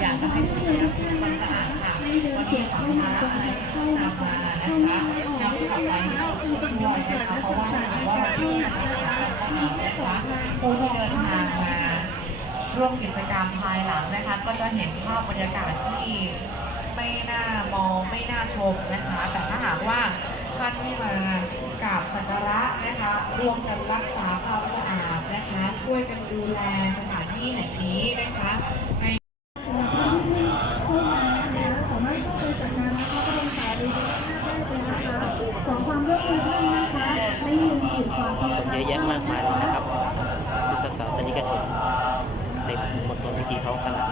มีสัมภาระอะไรตามมานะคะนำสับไปให้เราดูด้วยนะคะเพราะว่าถือว่าเราที่รักษาสถานนะคะผู้ที่เดินทางมาร่วมกิจกรรมภายหลังนะคะ ก็จะเห็นภาพบรรยากาศที่ไม่น่ามองไม่น่าชมนะคะ แต่ถ้าหากว่าท่านที่มากราบสักการะนะคะร่วมกันรักษาความสะอาดนะคะ ช่วยกันดูแลสถานที่แห่งนี้นะคะ เยอะแยะมากมายเลยนะครับพุทธศาสนิกชนเต็มหมดตัวพิธีท้องสนาม